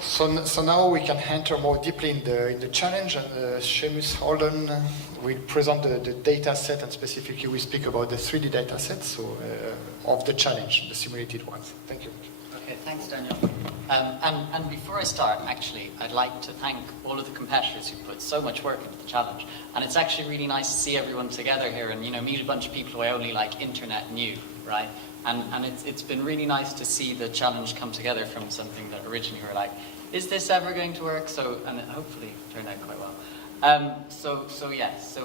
So now we can enter more deeply in the challenge, and Seamus Holden will present the data set, and specifically we speak about the 3D data set, so of the challenge, the simulated ones. Thank you. Okay, thanks, Daniel. And before I start, actually, I'd like to thank all of the competitors who put so much work into the challenge. And it's actually really nice to see everyone together here and, meet a bunch of people who I only internet knew, right? And it's been really nice to see the challenge come together from something that originally we were like, is this ever going to work? And it hopefully turned out quite well. So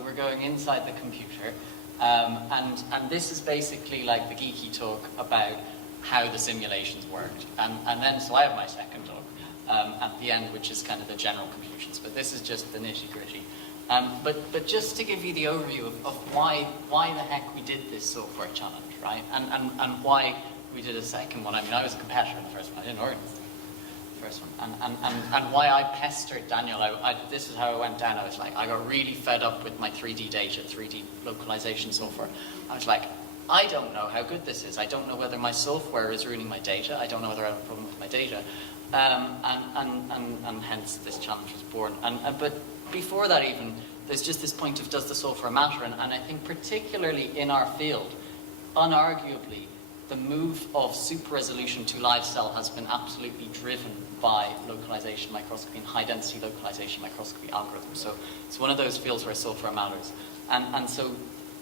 we're going inside the computer. And this is basically like the geeky talk about how the simulations worked. And then, so I have my second talk at the end, which is kind of the general conclusions, but this is just the nitty-gritty. But just to give you the overview of why the heck we did this software challenge, right? And why we did a second one. I mean, I was a competitor in the first one. I didn't organize the first one. And why I pestered Daniel. This is how it went down. I was like, I got really fed up with my 3D data, 3D localization software. I was like, I don't know how good this is. I don't know whether my software is ruining my data. I don't know whether I have a problem with my data. And hence this challenge was born. But before that even, there's just this point of does the software matter? And I think particularly in our field, unarguably, the move of super resolution to live cell has been absolutely driven by localization microscopy and high density localization microscopy algorithms. So it's one of those fields where software matters. And so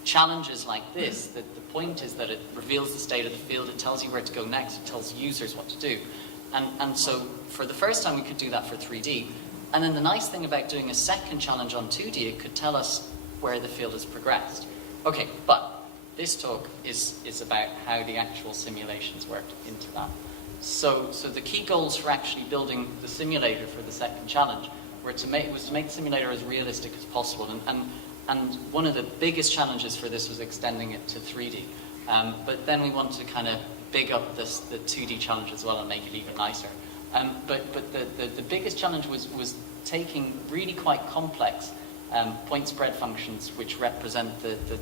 challenges like this, the point is that it reveals the state of the field, it tells you where to go next, it tells users what to do. And so for the first time we could do that for 3D. And then the nice thing about doing a second challenge on 2D, it could tell us where the field has progressed. Okay, but this talk is about how the actual simulations worked into that. So the key goals for actually building the simulator for the second challenge was to make the simulator as realistic as possible. And one of the biggest challenges for this was extending it to 3D. But then we wanted to kind of big up the 2D challenge as well and make it even nicer. But the biggest challenge was taking really quite complex point spread functions which represent the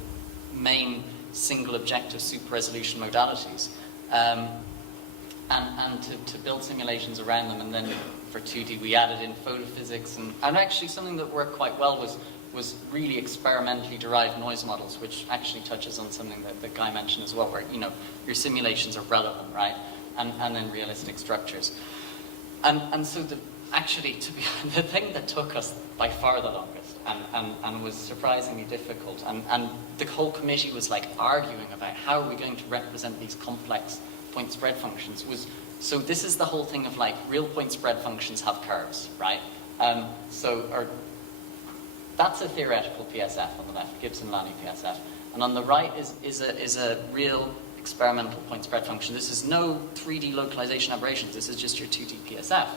main single objective super resolution modalities and to build simulations around them. And then for 2D we added in photophysics and actually something that worked quite well was really experimentally derived noise models, which actually touches on something that Guy mentioned as well, where your simulations are relevant, right? And then realistic structures. And so the thing that took us by far the longest and was surprisingly difficult, and the whole committee was arguing about how are we going to represent these complex point spread functions so this is the whole thing of real point spread functions have curves, right? That's a theoretical PSF on the left, Gibson-Lanny PSF, and on the right is a real experimental point spread function. This is no 3D localization aberrations, this is just your 2D PSF.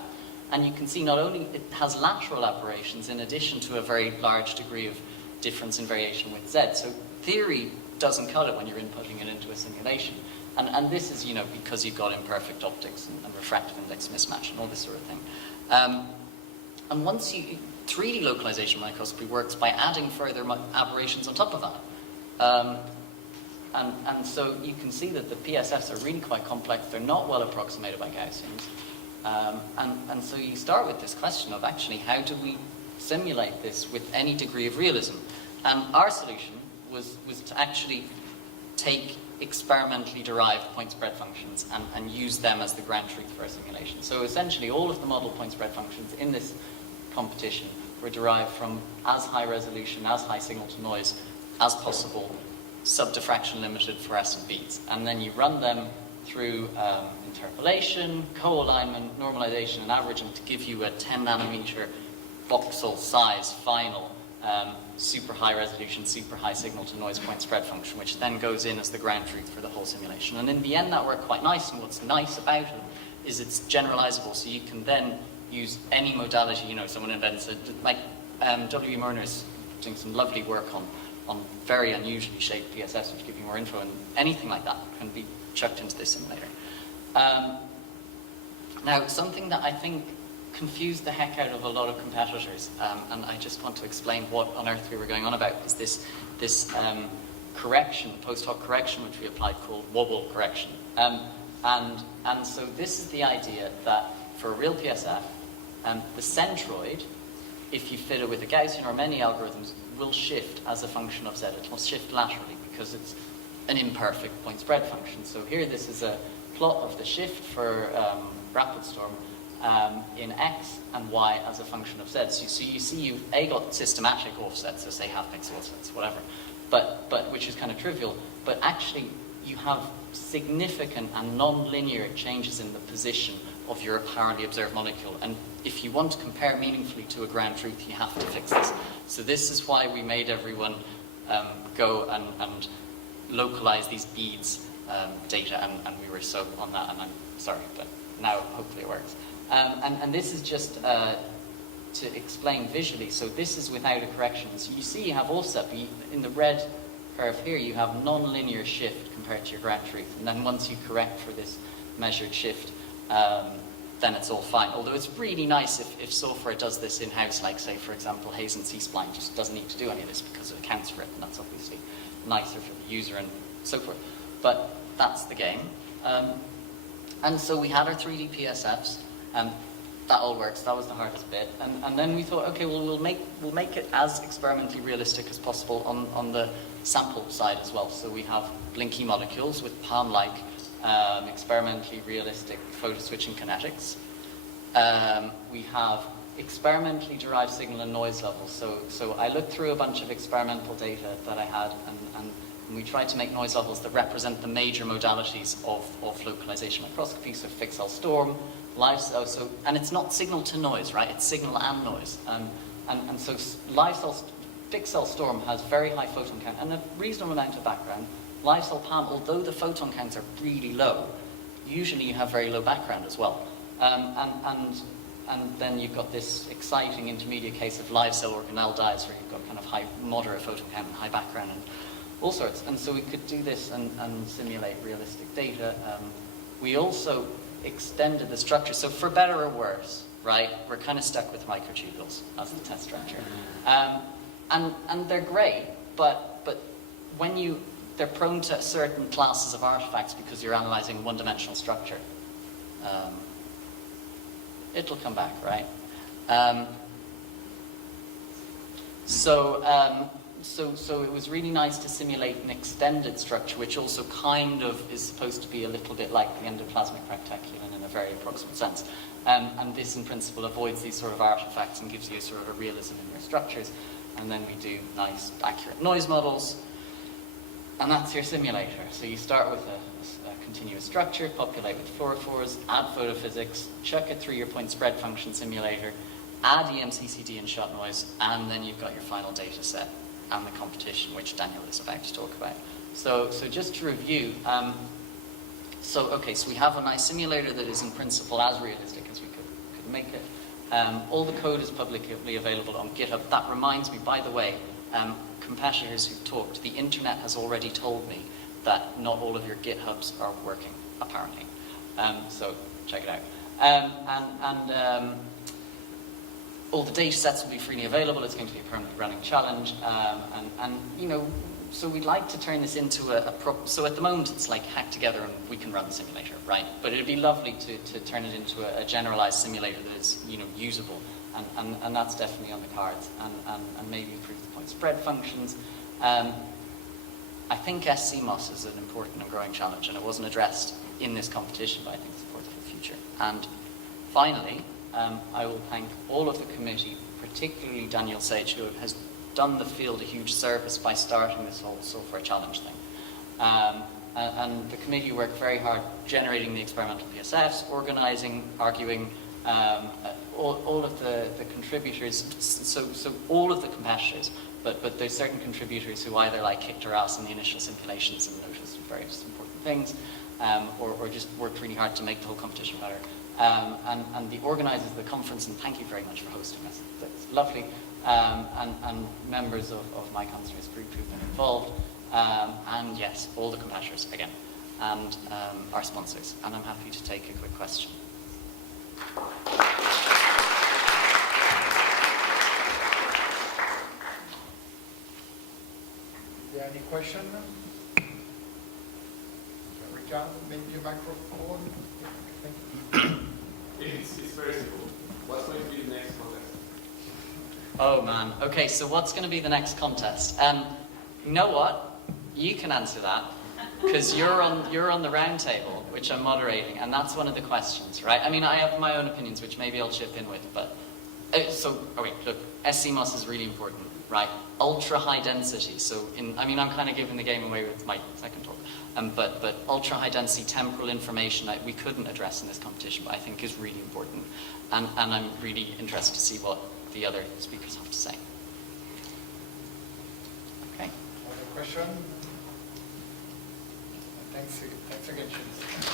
And you can see not only it has lateral aberrations in addition to a very large degree of difference in variation with Z. So theory doesn't cut it when you're inputting it into a simulation. And this is, because you've got imperfect optics and refractive index mismatch and all this sort of thing. And once 3D localization microscopy works by adding further aberrations on top of that. And so you can see that the PSFs are really quite complex. They're not well approximated by Gaussians. And so you start with this question of actually how do we simulate this with any degree of realism? And our solution was to actually take experimentally derived point spread functions and use them as the ground truth for our simulation. So essentially all of the model point spread functions in this competition were derived from as high resolution, as high signal to noise as possible, sub-diffraction limited fluorescent beads. And then you run them through interpolation, co-alignment, normalization, and averaging to give you a 10 nanometer voxel size final super high resolution, super high signal to noise point spread function, which then goes in as the ground truth for the whole simulation. And in the end that worked quite nice, and what's nice about it is it's generalizable, so you can then use any modality. Someone invents it, W. Murner's doing some lovely work on very unusually shaped PSFs, which give you more info, and anything like that can be chucked into this simulator. Now, something that I think confused the heck out of a lot of competitors, and I just want to explain what on earth we were going on about, is this correction, post hoc correction, which we applied called wobble correction. And so this is the idea that for a real PSF, the centroid, if you fit it with a Gaussian or many algorithms, will shift as a function of z. It will shift laterally because it's an imperfect point spread function. So here this is a plot of the shift for rapid storm in x and y as a function of z. So you see you've got systematic offsets, so say half pixel offsets, whatever, but which is kind of trivial, but actually you have significant and non-linear changes in the position of your apparently observed molecule. And if you want to compare meaningfully to a ground truth, you have to fix this. So this is why we made everyone go and localize these beads data, and we were so on that, and I'm sorry, but now hopefully it works. And this is just to explain visually. So this is without a correction. So you see you have offset, but in the red curve here, you have non-linear shift compared to your ground truth. And then once you correct for this measured shift, then it's all fine. Although it's really nice if software does this in-house, like say, for example, Haze and C-Spline just doesn't need to do any of this because it accounts for it, and that's obviously nicer for the user and so forth. But that's the game. And so we had our 3D PSFs, and that all works. That was the hardest bit. And then we thought, okay, well, we'll make it as experimentally realistic as possible on the sample side as well. So we have blinky molecules with palm-like experimentally realistic photo switching kinetics. We have experimentally derived signal and noise levels. So I looked through a bunch of experimental data that I had, and we tried to make noise levels that represent the major modalities of localization microscopy. So fixed cell storm, live cell, and it's not signal to noise, right? It's signal and noise. And so fixed cell storm has very high photon count and a reasonable amount of background. Live cell palm, although the photon counts are really low, usually you have very low background as well. And then you've got this exciting intermediate case of live cell organelle dyes where you've got kind of high, moderate photon count and high background and all sorts. And so we could do this and simulate realistic data. We also extended the structure. So for better or worse, right, we're kind of stuck with microtubules as the test structure. And they're great, but when they're prone to certain classes of artifacts because you're analyzing one-dimensional structure. It'll come back, right? So it was really nice to simulate an extended structure, which also kind of is supposed to be a little bit like the endoplasmic rectaculum in a very approximate sense. And this, in principle, avoids these sort of artifacts and gives you sort of a realism in your structures. And then we do nice, accurate noise models. And that's your simulator. So you start with a continuous structure, populate with fluorophores, add photophysics, chuck it through your point spread function simulator, add EMCCD and shot noise, and then you've got your final data set and the competition, which Daniel is about to talk about. So just to review, so we have a nice simulator that is in principle as realistic as we could make it. All the code is publicly available on GitHub. That reminds me, by the way, competitors who've talked, the internet has already told me that not all of your GitHubs are working, apparently. So check it out. All the data sets will be freely available. It's going to be a permanently running challenge. So we'd like to turn this into so at the moment it's like hacked together and we can run the simulator, right? But it'd be lovely to turn it into a generalized simulator that is, usable. And that's definitely on the cards, and maybe improve the point spread functions. I think SCMOS is an important and growing challenge, and it wasn't addressed in this competition, but I think it's important for the future. And finally, I will thank all of the committee, particularly Daniel Sage, who has done the field a huge service by starting this whole software challenge thing. And the committee worked very hard generating the experimental PSFs, organizing, arguing, all of the contributors, so all of the competitors, but there's certain contributors who either kicked our ass in the initial simulations and noticed various important things, or just worked really hard to make the whole competition better. And the organizers of the conference, and thank you very much for hosting us, that's lovely, and members of my continuous group who've been involved, and yes, all the competitors again, and our sponsors. And I'm happy to take a quick question. Is there any question? Ricardo, maybe a microphone? It's very simple. What's going to be the next contest? Oh man. Okay, so what's going to be the next contest? You know what? You can answer that because you're on the round table, which I'm moderating, and that's one of the questions, right? I mean, I have my own opinions, which maybe I'll chip in with, but look, SCMOS is really important, right? Ultra high density. So I'm kind of giving the game away with my second talk. But ultra high density temporal information we couldn't address in this competition, but I think is really important, and I'm really interested to see what the other speakers have to say. Okay. Other question? Thanks again, Seamus.